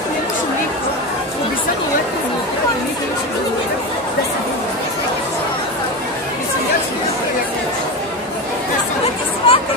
zašto ne može neko ko bi samo letio unutra i niko više želira da se vidi? Mislim, ja ću da ti svaka